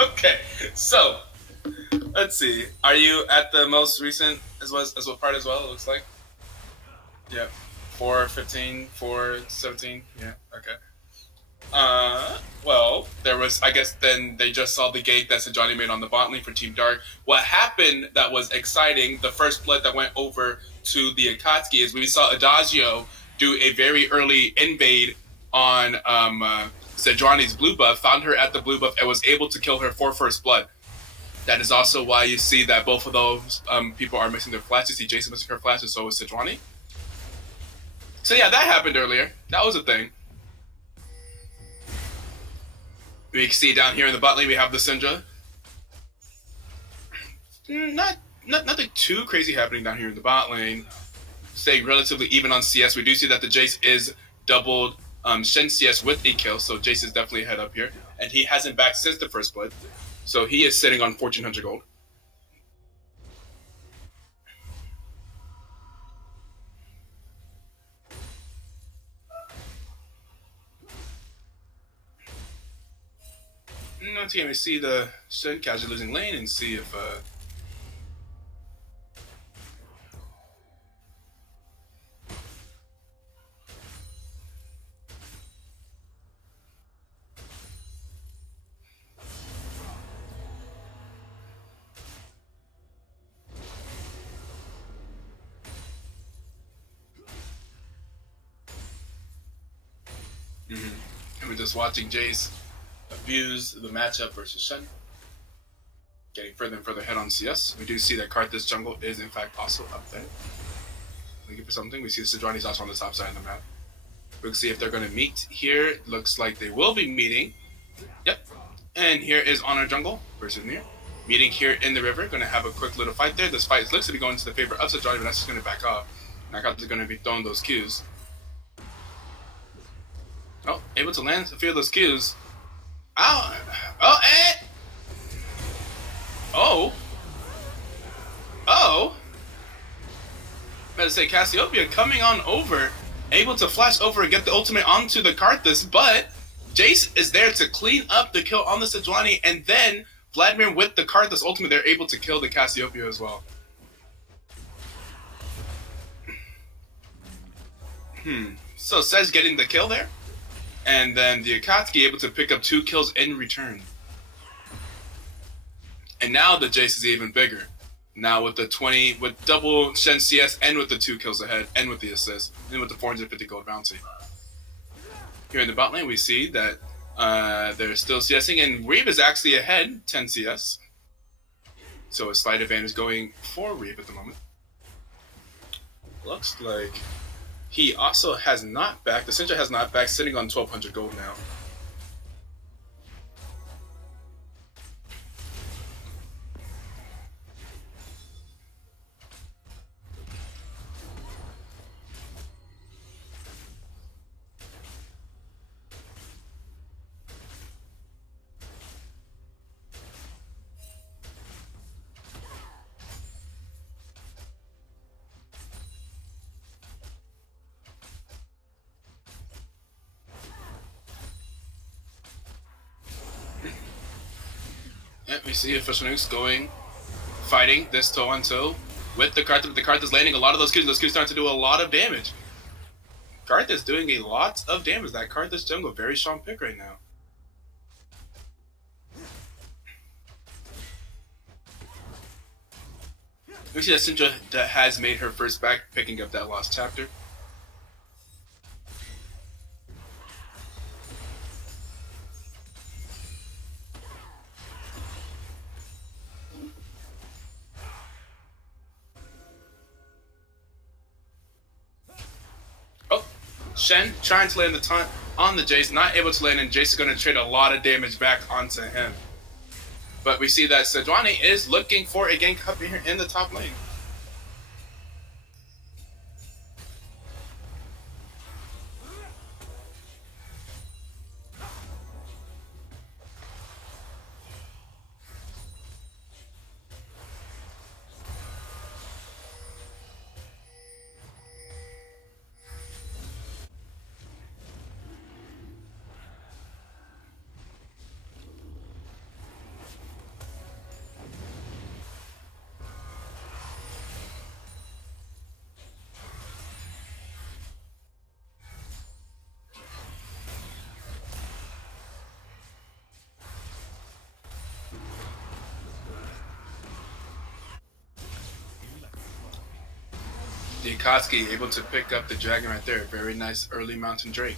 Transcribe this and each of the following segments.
Okay, so let's see. Are you at the most recent as what part as well? It looks like. Yeah, 4:15, 4:17. Yeah. Okay. Well, there was, I guess then they just saw the gate that Johnny made on the bot lane for Team Dark. What happened that was exciting, the first blood that went over to the Akatsuki is we saw Adagio do a very early invade on Sejuani's blue buff, found her at the blue buff, and was able to kill her for first blood. That is also why you see that both of those people are missing their flashes. You see Jason missing her flashes, so is Sejuani. So yeah, that happened earlier. That was a thing. We can see down here in the bot lane we have the Syndra. Nothing too crazy happening down here in the bot lane. Staying relatively even on CS. We do see that the Jace is doubled Shen CS with a kill, so Jace is definitely ahead up here. And he hasn't backed since the first blood. So he is sitting on 1,400 gold. Once again, we see the Shen casually losing lane and see if and we're just watching Jace abuse the matchup versus Shen. Getting further and further ahead on CS. We do see that Karthus jungle is in fact also up there. Looking for something. We see Sejuani's also on the top side of the map. We'll see if they're going to meet here. It looks like they will be meeting. Yep. And here is Honor Jungle versus Mir. Meeting here in the river. Going to have a quick little fight there. This fight looks to be going to the favor of Sejuani, but that's just going to back off. Knockout is going to be throwing those Qs. Oh, able to land a few of those Qs. Ow! Oh, and... Oh! Oh! Better say Cassiopeia coming on over, able to flash over and get the ultimate onto the Karthus, but Jace is there to clean up the kill on the Sejuani, and then Vladimir with the Karthus ultimate, they're able to kill the Cassiopeia as well. So Sej getting the kill there, and then the Akatsuki able to pick up 2 kills in return. And now the Jace is even bigger. Now with the 20, with double Shen CS and with the 2 kills ahead and with the assist and with the 450 gold bounty. Here in the bot lane we see that they're still CSing and Reeve is actually ahead 10 CS. So a slight advantage going for Reeve at the moment. Looks like he also has not backed, the Syndra has not backed, sitting on 1,200 gold now. We see official nukes going, fighting this toe-on-toe with the Karthus. The Karthus landing a lot of those Qs. Those Qs starting to do a lot of damage. Karthus doing a lot of damage. That Karthus jungle, very strong pick right now. We see that Syndra that has made her first back, picking up that lost chapter. Shen trying to land the taunt on the Jace, not able to land, and Jace is going to trade a lot of damage back onto him. But we see that Sejuani is looking for a gank up here in the top lane. The Akatsuki able to pick up the dragon right there. Very nice early mountain drake.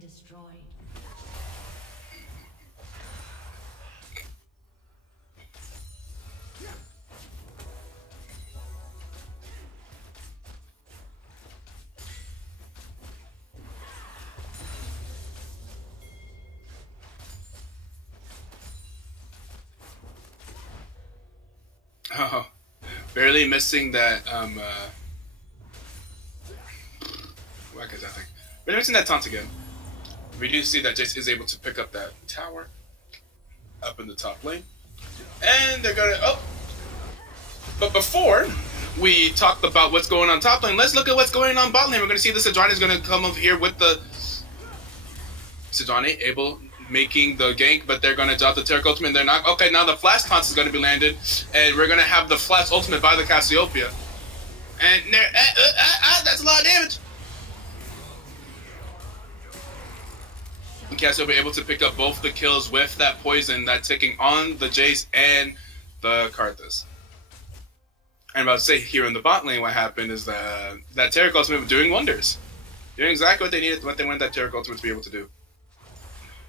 Destroyed. Oh, barely missing that. What is that thing? Barely missing that taunt again. We do see that Jace is able to pick up that tower up in the top lane, and they're gonna. Oh, but before we talk about what's going on top lane, let's look at what's going on bot lane. We're gonna see the Sejuani is gonna come over here with the Sejuani able making the gank, but they're gonna drop the Taric ultimate. And they're not okay. Now the flash taunt is gonna be landed, and we're gonna have the flash ultimate by the Cassiopeia, and that's a lot of damage. Cassie will be able to pick up both the kills with that poison that's ticking on the Jace and the Karthus. And about to say here in the bot lane, what happened is that Taric ultimate was doing wonders, doing exactly what they needed, what they wanted that Taric ultimate to be able to do.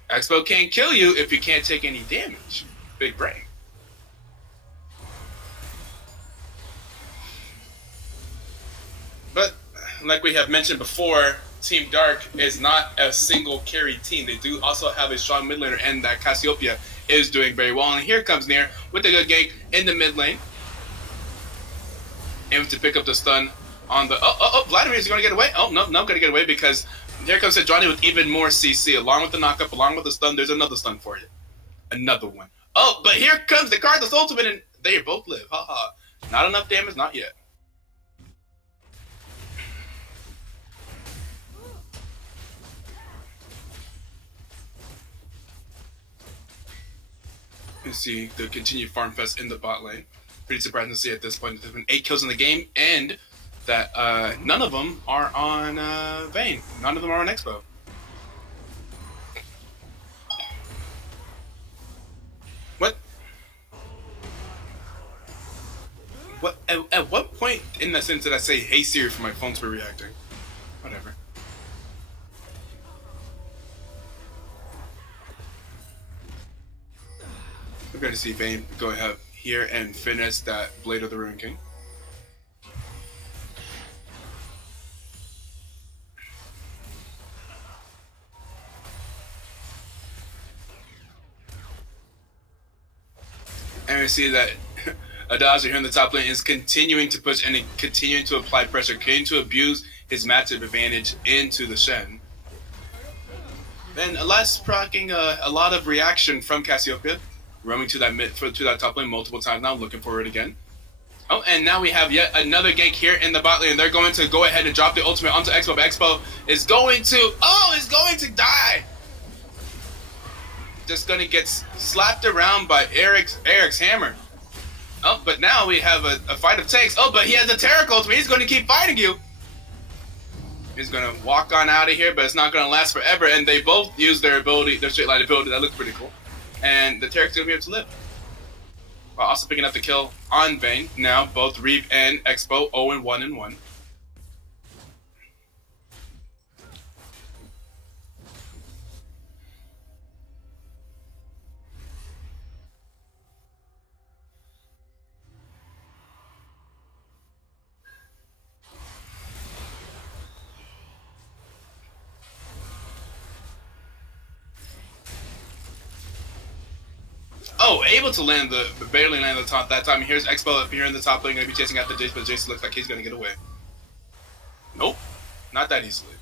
Expo can't kill you if you can't take any damage. Big brain. But like we have mentioned before, Team Dark is not a single carry team. They do also have a strong mid laner, and that Cassiopeia is doing very well. And here comes Nair with a good gank in the mid lane. Able to pick up the stun on the... Vladimir is going to get away. Oh, no, going to get away because here comes Sejuani with even more CC. Along with the knockup, along with the stun, there's another stun for you. Another one. Oh, but here comes the Karthus ultimate, and they both live. Haha. Not enough damage, not yet. You see the continued farm fest in the bot lane. Pretty surprising to see at this point. There's been 8 kills in the game, and that none of them are on Vayne. None of them are on Expo. What? What? At what point in that sentence did I say, "Hey Siri" for my phone to be reacting? Whatever. We're going to see Vayne go ahead here and finish that Blade of the Ruin King. And we see that Adagio here in the top lane is continuing to push and continuing to apply pressure, continuing to abuse his matchup advantage into the Shen. And Elias proccing a lot of reaction from Cassiopeia, roaming to that top lane multiple times now, looking for it again. Oh, and now we have yet another gank here in the bot lane. They're going to go ahead and drop the ultimate onto Expo, but Expo is going to die. Just gonna get slapped around by Eric's hammer. Oh, but now we have a fight of takes. Oh, but he has a Taric ultimate. He's going to keep fighting you. He's going to walk on out of here, but it's not going to last forever. And they both use their ability, their straight line ability. That looks pretty cool. And the Taric's going to be able to live. While also picking up the kill on Vayne. Now both Reeve and Expo 0-1-1. Oh, able to land barely land the top that time. Here's Expo up here in the top lane, gonna be chasing after Jace, but Jace looks like he's gonna get away. Nope, not that easily.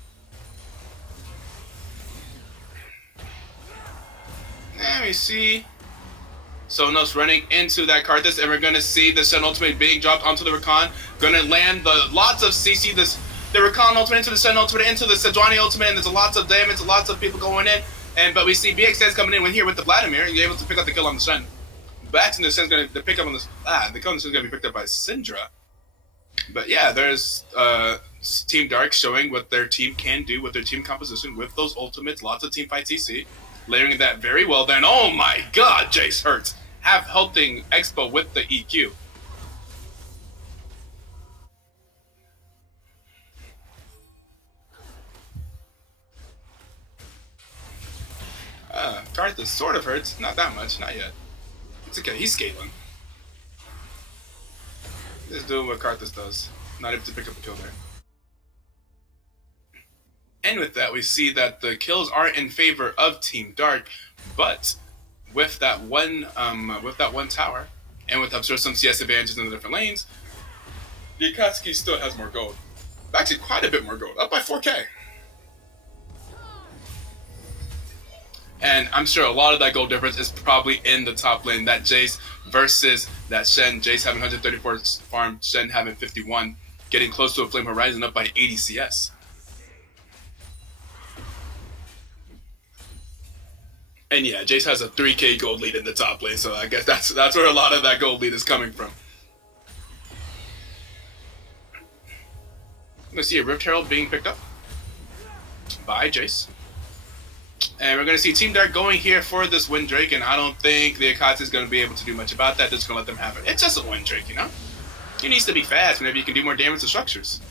Let me see. Sonos running into that Karthus, and we're gonna see the Shen ultimate being dropped onto the Rakan. Gonna land the lots of CC the Rakan ultimate into the Shen ultimate into the Sejuani ultimate, and there's lots of damage, lots of people going in. But we see BXS coming in here with the Vladimir. You're able to pick up the kill on the Shen. Back to the Shen's gonna pick up on this. The kill on the Shen's gonna be picked up by Syndra. But yeah, there's Team Dark showing what their team can do with their team composition with those ultimates. Lots of team fight TC, layering that very well. Then oh my God, Jace hurts. Helping Expo with the EQ. Karthus sort of hurts. Not that much, not yet. It's okay, he's scaling. Just doing what Karthus does. Not able to pick up a kill there. And with that, we see that the kills are in favor of Team Dark, but with that one tower, and with I'm sure some CS advantages in the different lanes, the Akatsuki still has more gold. Actually, quite a bit more gold, up by 4K. And I'm sure a lot of that gold difference is probably in the top lane. That Jace versus that Shen. Jace having 134 farm, Shen having 51, getting close to a Flame Horizon up by 80 CS. And yeah, Jace has a 3K gold lead in the top lane, so I guess that's where a lot of that gold lead is coming from. I'm gonna see a Rift Herald being picked up by Jace. And we're going to see Team Dark going here for this Windrake, and I don't think the Akatsuki is going to be able to do much about that. They're just going to let them have it. It's just a Windrake, you know? He needs to be fast whenever you can do more damage to structures.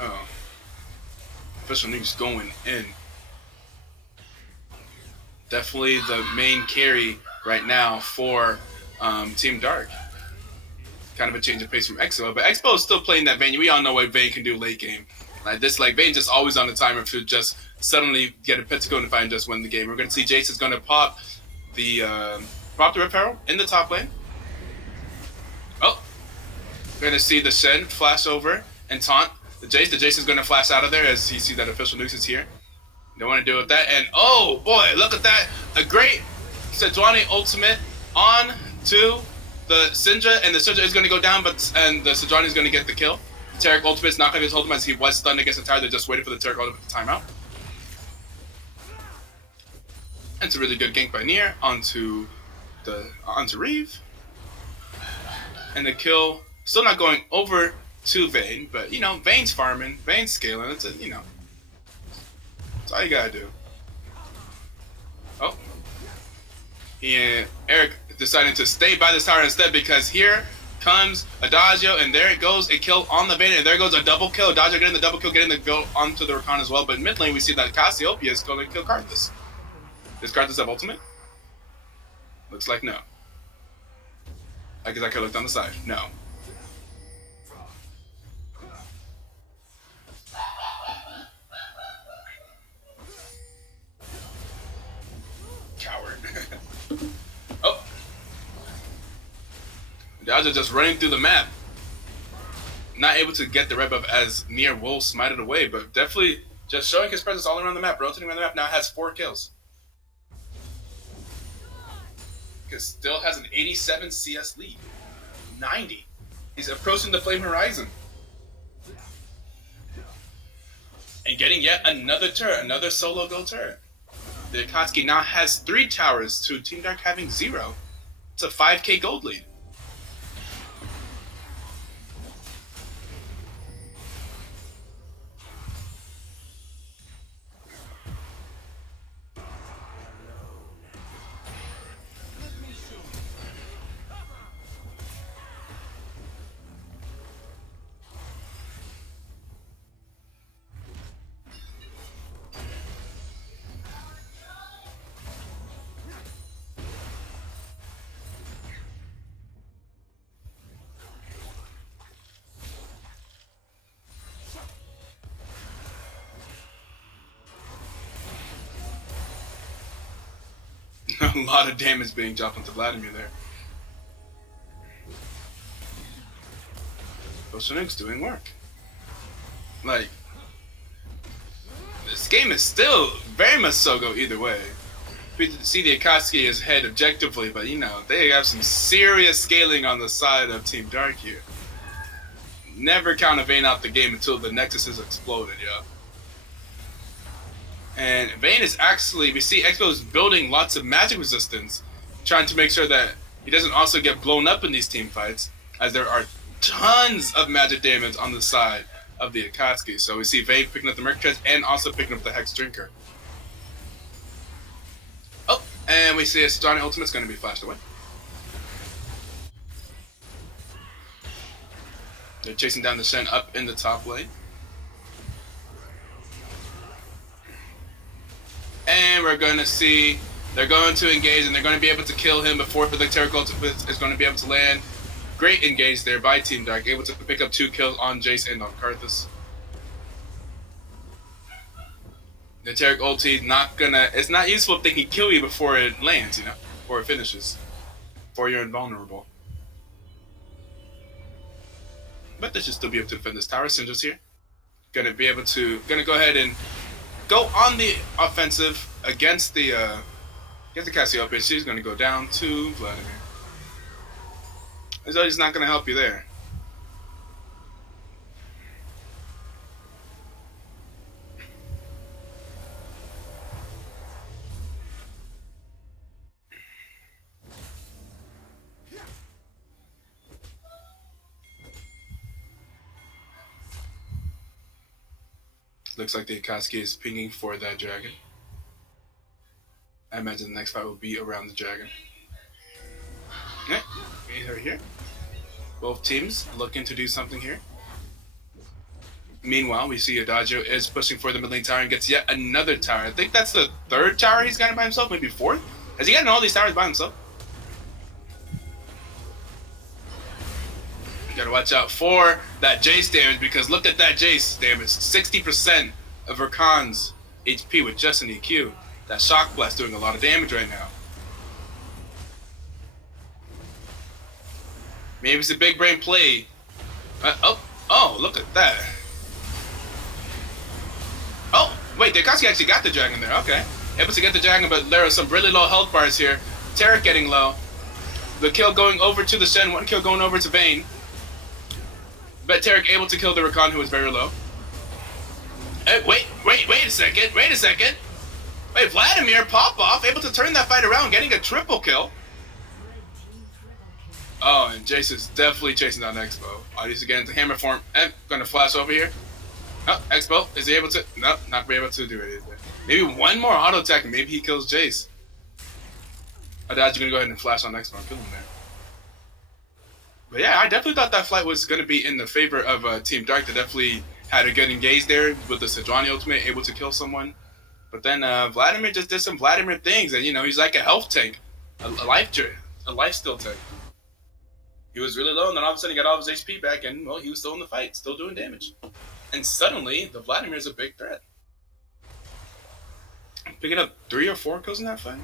Oh. Official Nuke's going in. Definitely the main carry right now for Team Dark. Kind of a change of pace from Expo, but Expo is still playing that Vayne. We all know what Vayne can do late game. Like this, like Vayne just always on the timer to just suddenly get a Pentacle and fight and just win the game. We're going to see Jace is going to pop the Rift Herald in the top lane. Oh, we're going to see the Shen flash over and taunt the Jace. The Jace is going to flash out of there as you see that official nukes is here. Don't want to deal with that. And oh boy, look at that! A great Sejuani ultimate on to the Syndra, and the Syndra is going to go down, and the Sejuani is going to get the kill. Taric ultimate is not going to get hold of him as he was stunned against the tower. They're just waiting for the Taric ultimate to time out. And it's a really good gank by Nier onto Reeve. And the kill still not going over to Vayne, but you know, Vayne's farming, Vayne's scaling. It's a, you know, that's all you gotta do. Oh, Eric deciding to stay by this tower instead, because here comes Adagio, and there it goes, a kill on the Vayne, and there goes a double kill. Adagio getting the double kill, getting the go onto the Rakan as well. But mid lane, we see that Cassiopeia is going to kill Karthus. Does Karthus have ultimate? Looks like no. I guess I could look down the side. No. Coward. Oh. Adagio just running through the map. Not able to get the red buff as Nier will smite it away, but definitely just showing his presence all around the map, rotating around the map. Now has 4 kills. Still has an 87 CS lead. 90. He's approaching the Flame Horizon. And getting yet another turret, another solo go turret. The Akatsuki now has 3 towers to Team Dark having 0. It's a 5K gold lead. A lot of damage being dropped onto Vladimir there. Bolshevik's doing work. Like, this game is still very much so go either way. We see the Akatsuki is ahead objectively, but you know, they have some serious scaling on the side of Team Dark here. Never count a Vayne out the game until the Nexus is exploded, yeah. And Vayne is actually, we see Expo is building lots of magic resistance, trying to make sure that he doesn't also get blown up in these team fights, as there are tons of magic damage on the side of the Akatsuki. So we see Vayne picking up the Merc Chest and also picking up the Hex Drinker. Oh, and we see a Johnny Ultimate's going to be flashed away. They're chasing down the Shen up in the top lane. And we're going to see they're going to engage and they're going to be able to kill him before the Taric Ultimate is going to be able to land. Great engage there by Team Dark, able to pick up 2 kills on Jace and on Karthus. The Taric ulti it's not useful if they can kill you before it lands, you know, before it finishes, before you're invulnerable. But they should still be able to defend this tower. Syndra's here. Gonna go ahead and go on the offensive against the Cassiopeia. She's gonna go down to Vladimir. So he's not gonna help you there. Looks like the Akatsuki is pinging for that dragon. I imagine the next fight will be around the dragon. Okay, we're here. Both teams looking to do something here. Meanwhile, we see Adagio is pushing for the mid lane tower and gets yet another tower. I think that's the 3rd tower he's gotten by himself, maybe 4th? Has he gotten all these towers by himself? You gotta watch out for that Jace damage, because look at that Jace damage. 60% of Rakan's HP with just an EQ. That Shock Blast doing a lot of damage right now. Maybe it's a big brain play. Oh, look at that. Oh, wait, the Akatsuki actually got the dragon there. Okay. Able to get the dragon, but there are some really low health bars here. Taric getting low. The kill going over to the Shen, 1 kill going over to Vayne. But Taric able to kill the Rakan, who was very low. Hey, wait a second. Wait, Vladimir, pop off, able to turn that fight around, getting a triple kill. Oh, and Jace is definitely chasing down Expo. Oh, he's getting into hammer form. Gonna flash over here. Oh, Expo, is he able to? No, not be able to do it. Maybe one more auto attack and maybe he kills Jace. Adagio gonna go ahead and flash on Expo and kill him there. But yeah, I definitely thought that fight was gonna be in the favor of Team Dark. They definitely had a good engage there with the Sejuani ultimate, able to kill someone. But then Vladimir just did some Vladimir things, and you know, he's like a health tank, a life steal tank. He was really low, and then all of a sudden he got all of his HP back, and well, he was still in the fight, still doing damage. And suddenly, the Vladimir is a big threat. Picking up 3 or 4 kills in that fight.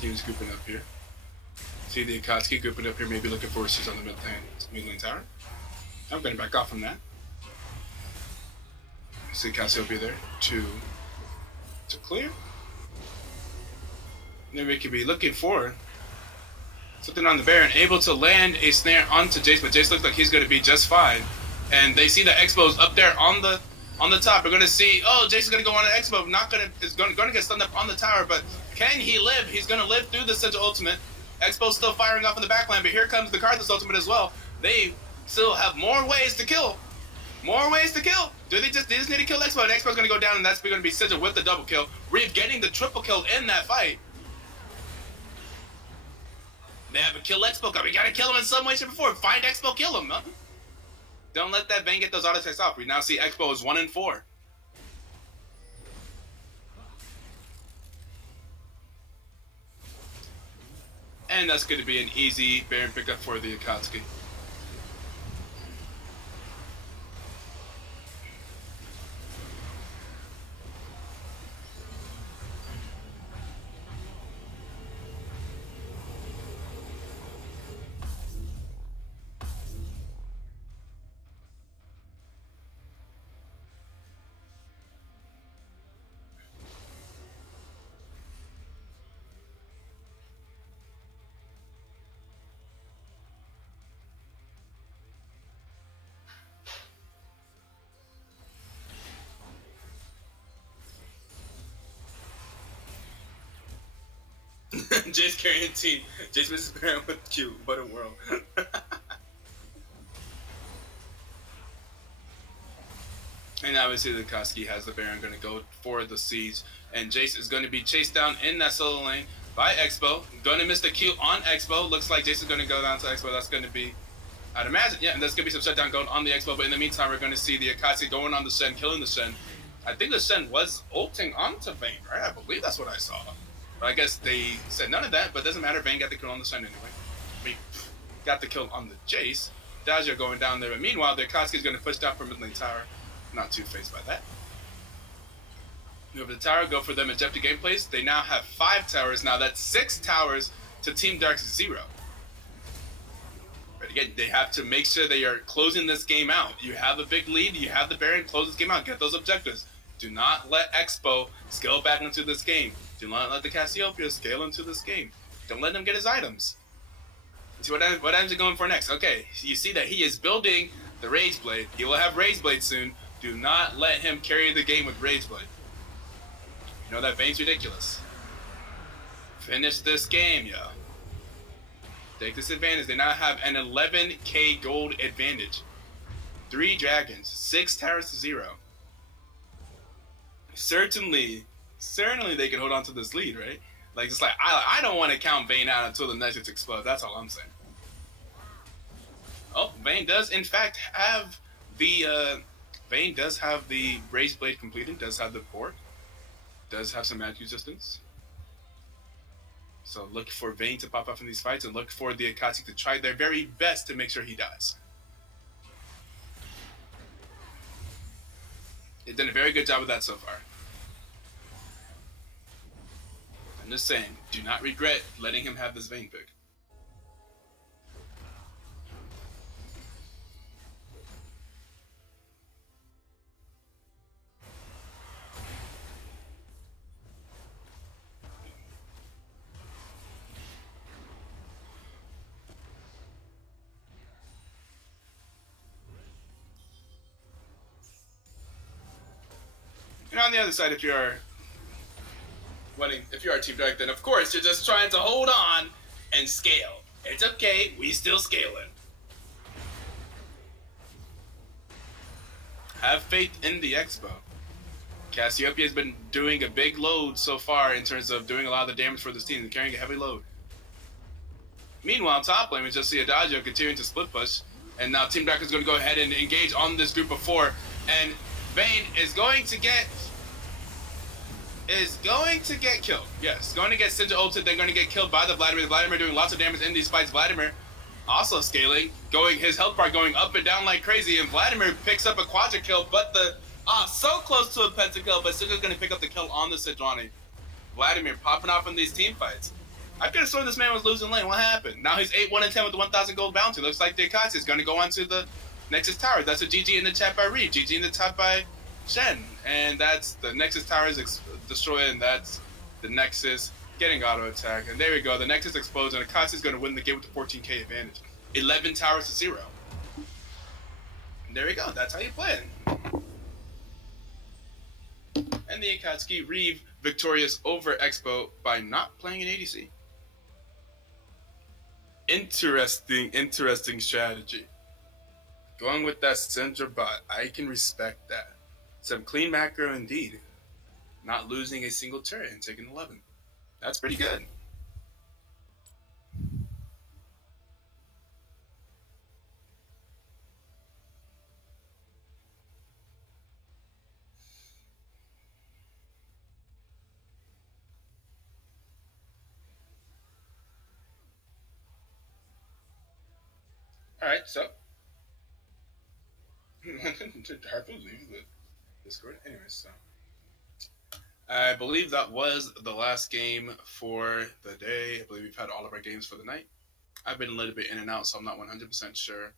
Team's grouping up here. See the Akatsuki grouping up here, maybe looking for issues on the mid lane tower. I'm going to back off from that. See Cassiopeia there to clear. Then we could be looking for something on the Baron, able to land a snare onto Jace, but Jace looks like he's going to be just fine. And they see the Expo's up there on the top. We're going to see, oh, Jace is going to go on an Expo, is going to get stunned up on the tower, but can he live? He's going to live through the Sigil ultimate. Expo's still firing off in the backline, but here comes the Karthus ultimate as well. They still have more ways to kill. More ways to kill. They just need to kill Expo, and Expo's going to go down, and that's going to be Sigil with the double kill. Reeve getting the triple kill in that fight. They have a kill Expo card. We gotta kill him in some way, shape, or form. Find Expo, kill him. Huh? Don't let that Vayne get those auto attacks off. We now see Expo is 1-4. And that's going to be an easy Baron pickup for the Akatsuki. Jace carrying team. Jace misses Baron with Q. What a world. And obviously the Akatsuki has the Baron going to go for the siege. And Jace is going to be chased down in that solo lane by Expo. Going to miss the Q on Expo. Looks like Jace is going to go down to Expo. That's going to be, I'd imagine, yeah, and there's going to be some shutdown going on the Expo. But in the meantime, we're going to see the Akatsuki going on the Shen, killing the Shen. I think the Shen was ulting onto Vayne, right? I believe that's what I saw. But I guess they said none of that, but it doesn't matter. Vayne got the kill on the Shen anyway. We got the kill on the Jace. Dazio going down there. But meanwhile, the Akatsuki is going to push down from mid lane tower. Not too phased by that. Move the tower, go for them objective gameplays. They now have 5 towers. Now that's 6 towers to Team Dark's 0. But again, they have to make sure they are closing this game out. You have a big lead. You have the Baron. Close this game out. Get those objectives. Do not let Expo scale back into this game. Do not let the Cassiopeia scale into this game. Don't let him get his items. See what items are going for next. Okay, you see that he is building the Rage Blade. He will have Rage Blade soon. Do not let him carry the game with Rage Blade. You know that Vayne's ridiculous. Finish this game, yo. Take this advantage. They now have an 11k gold advantage. 3 dragons, 6 towers to 0. Certainly they can hold on to this lead, right? Like, just like, I don't want to count Vayne out until the Nexus explodes. That's all I'm saying. Oh, Vayne does in fact have the Vayne does have the Rage Blade completed. Does have the port. Does have some magic resistance. So look for Vayne to pop up in these fights, and look for the Akatsuki to try their very best to make sure he dies. They've done a very good job of that so far. I'm just saying, do not regret letting him have this Vayne pick. And on the other side, if you are Team Dark, then of course you're just trying to hold on and scale. It's okay, we still scaling. Have faith in the Expo. Cassiopeia has been doing a big load so far in terms of doing a lot of the damage for this team and carrying a heavy load. Meanwhile, top lane, we just see Adagio continuing to split push, and now Team Dark is going to go ahead and engage on this group of 4, and Vayne is going to get killed. Yes, going to get Sinja ulted. They're going to get killed by the Vladimir. The Vladimir doing lots of damage in these fights. Vladimir also scaling, his health bar going up and down like crazy, and Vladimir picks up a quadra kill, but so close to a pentakill, but Sinja's going to pick up the kill on the Sejuani. Vladimir popping off in these team fights. I could have sworn this man was losing lane. What happened? Now he's 8-1-10 with the 1,000 gold bounty. Looks like the Akatsuki is going to go on to the Nexus Tower. That's a GG in the chat by Reed. GG in the chat by Shen, and that's the Nexus towers destroyed, and that's the Nexus getting auto attack. And there we go. The Nexus explodes, and Akatsuki is going to win the game with the 14k advantage. 11 towers to 0. And there we go. That's how you play it. And the Akatsuki Reeve victorious over Expo by not playing an ADC. Interesting strategy. Going with that Syndra bot, I can respect that. Some clean macro indeed. Not losing a single turret and taking 11. That's pretty good. Alright, so. Hard to leave the Discord. Anyways, so. I believe that was the last game for the day. I believe we've had all of our games for the night. I've been a little bit in and out, so I'm not 100% sure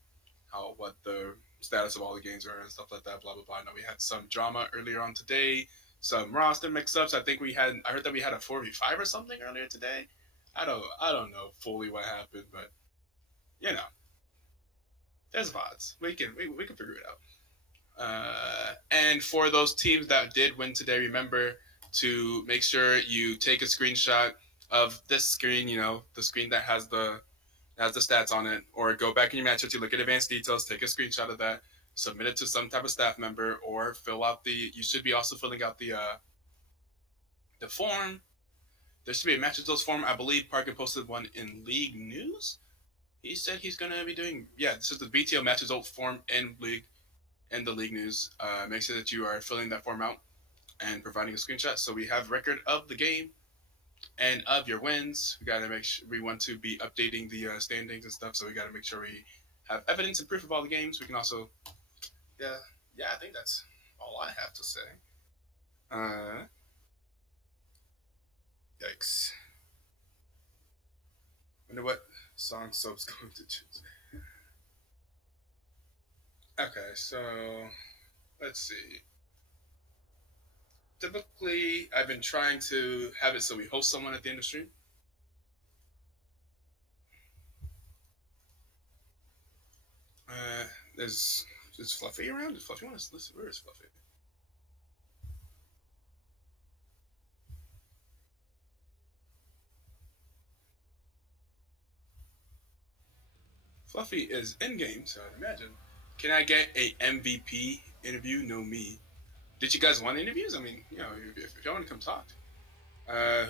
what the status of all the games are and stuff like that. Blah blah blah. I know we had some drama earlier on today, some roster mix-ups. I heard that we had a 4v5 or something earlier today. I don't know fully what happened, but you know, there's VODs. We can figure it out. And for those teams that did win today, remember to make sure you take a screenshot of this screen. You know, the screen that has the stats on it, or go back in your matchup to look at advanced details, take a screenshot of that, submit it to some type of staff member, or fill out you should be also filling out the form. There should be a match results form. I believe Parker posted one in League News. He said he's going to be doing, this is the BTL match results form in the League News. Make sure that you are filling that form out and providing a screenshot so we have record of the game and of your wins. We got to make sure we want to be updating the standings and stuff, so we got to make sure we have evidence and proof of all the games. We can also, I think that's all I have to say. Yikes. Wonder what song Soap's going to choose. Okay, so let's see. Typically, I've been trying to have it so we host someone at the end of stream. Is Fluffy around? Does Fluffy want to listen? Where is Fluffy? Fluffy is in game, so I'd imagine. Can I get a MVP interview? No me. Did you guys want interviews? I mean, you know, if y'all want to come talk.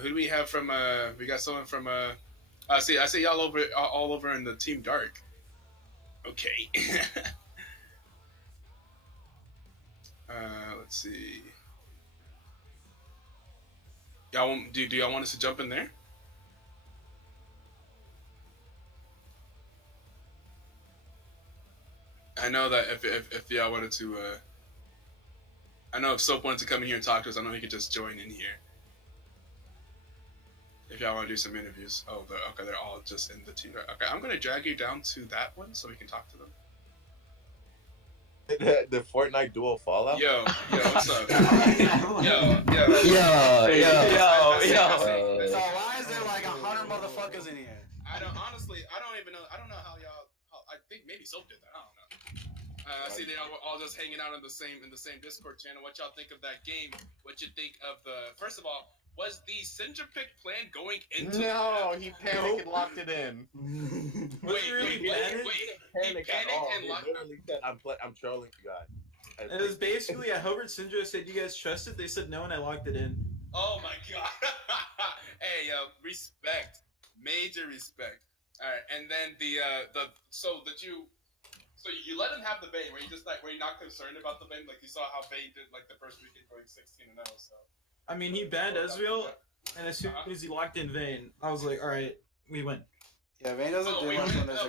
Who do we have from? We got someone from. I see y'all all over in the Team Dark. Okay. Let's see. Do y'all want us to jump in there? I know that if y'all wanted to, I know if Soap wanted to come in here and talk to us, I know he could just join in here. If y'all want to do some interviews. Oh, okay, they're all just in the team. Okay, I'm gonna drag you down to that one so we can talk to them. The Fortnite duo Fallout? Yo, what's up? yo. So why is there like 100 motherfuckers in here? I don't even know. I don't know how y'all. I think maybe Soap did that. I don't know. I see they all just hanging out in the same Discord channel. What y'all think of that game? What you think of the? First of all, was the Syndra pick plan going into? No, he panicked and locked it in. Wait, he panicked and locked it. I'm trolling you guys. It was basically I hovered Syndra, said you guys trust it. They said no, and I locked it in. Oh my god! Hey, respect, major respect. All right, and then so you let him have the Vayne. Were you not concerned about the Vayne? Like you saw how Vayne did like the first weekend going 16-0. So. I mean, he banned Ezreal, and as soon as he locked in Vayne, I was like, all right, we win. Yeah, Vayne doesn't do much when there's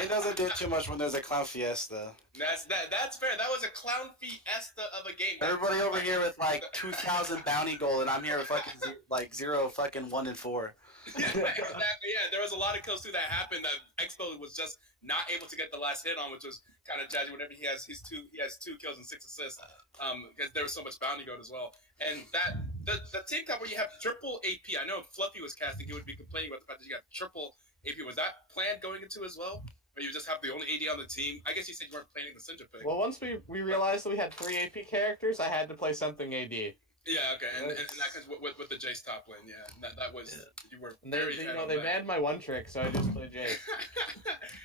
He doesn't do too much when there's a clown fiesta. That's fair. That was a clown fiesta of a game. Everybody over here with like 2,000 bounty gold, and I'm here with fucking like 0 fucking 1 and 4. Exactly. Yeah, there was a lot of kills too that happened that Expo was just not able to get the last hit on, which was kind of judgy. Whenever he has 2 kills and 6 assists, because there was so much bounty gold as well. And that the team cup where you have triple AP. I know if Fluffy was casting, he would be complaining about the fact that you got triple AP. Was that planned going into as well? Or you just have the only AD on the team? I guess you said you weren't planning the Syndra pick. Well, once we realized that we had 3 AP characters, I had to play something AD. Yeah, okay, and that comes with the Jace top lane, yeah. That was you were very they banned my one trick, so I just played Jace.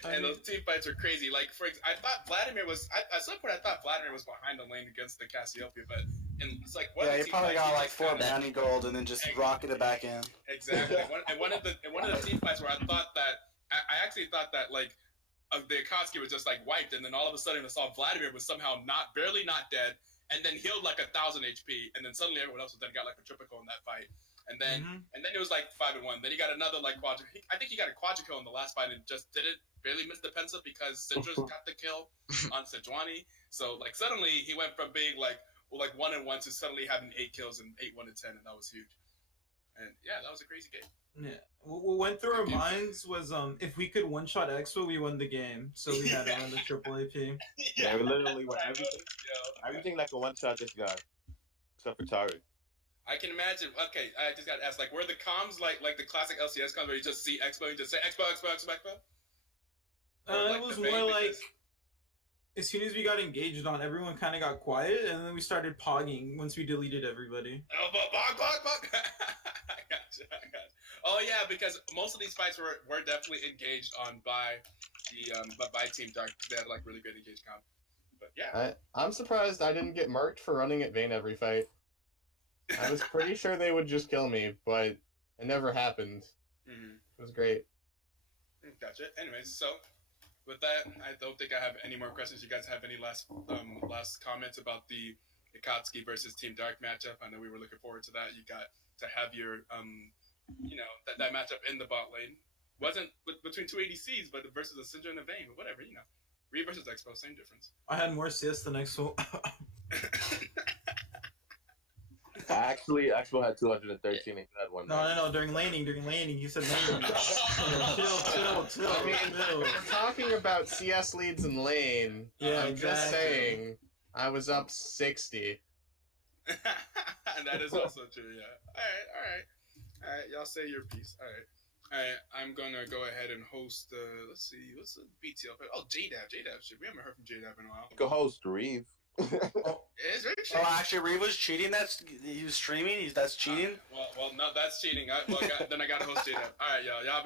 And those team fights were crazy. Like I thought Vladimir was at some point I thought Vladimir was behind the lane against the Cassiopeia, but it's like yeah, he probably got like 4 bounty gold and then just rocketed it back in. Exactly. And one of the team fights where I thought that I actually thought that like the Akatsuki was just like wiped, and then all of a sudden I saw Vladimir was somehow barely not dead. And then healed like 1,000 HP, and then suddenly everyone else was then got like a triple in that fight, and then it was like 5-1. Then he got another like quadra. I think he got a quadra in the last fight and just didn't barely miss the Pensa because Syndra's got the kill on Sejuani. So like suddenly he went from being like 1-1 to suddenly having 8 kills and 8-1-10, and that was huge. And yeah, that was a crazy game. Yeah, what went through our minds was if we could one-shot Expo, we won the game. So we had to run the triple AP. Yeah, we literally won everything like a one-shot this guy, except for Tari. I can imagine. Okay, I just got to ask, like, were the comms like the classic LCS comms where you just see Expo and you just say Expo? It was more like as soon as we got engaged on, everyone kind of got quiet, and then we started pogging once we deleted everybody. Oh, bog. I got you. Oh yeah, because most of these fights were definitely engaged on by the by Team Dark. They had like really good engaged comp. But yeah, I'm surprised I didn't get marked for running at Vayne every fight. I was pretty sure they would just kill me, but it never happened. It was great. Gotcha. Anyways, so with that, I don't think I have any more questions. You guys have any last comments about the Akatsuki versus Team Dark matchup? I know we were looking forward to that. You got to have your that matchup in the bot lane. Wasn't between 2 ADCs, but versus a Syndra and a Vayne, but whatever, Reed versus Expo, same difference. I had more assists than Expo. Actually, Expo had 213 and you had 1. No. During laning, he said laning. Chill. I mean, we're talking about CS leads in lane. Yeah, I'm just saying, I was up 60. And that is also true, yeah. All right. Y'all say your piece. All right. I'm gonna go ahead and host. Let's see, what's the BTL? Oh, JDAV. Shit, we haven't heard from JDAV in a while. You can host Reeve. Is Reeve cheating? Oh, actually, Reeve was cheating. He was streaming. That's cheating. Well, no, that's cheating. Then I gotta host JDAV. All right, y'all have a good.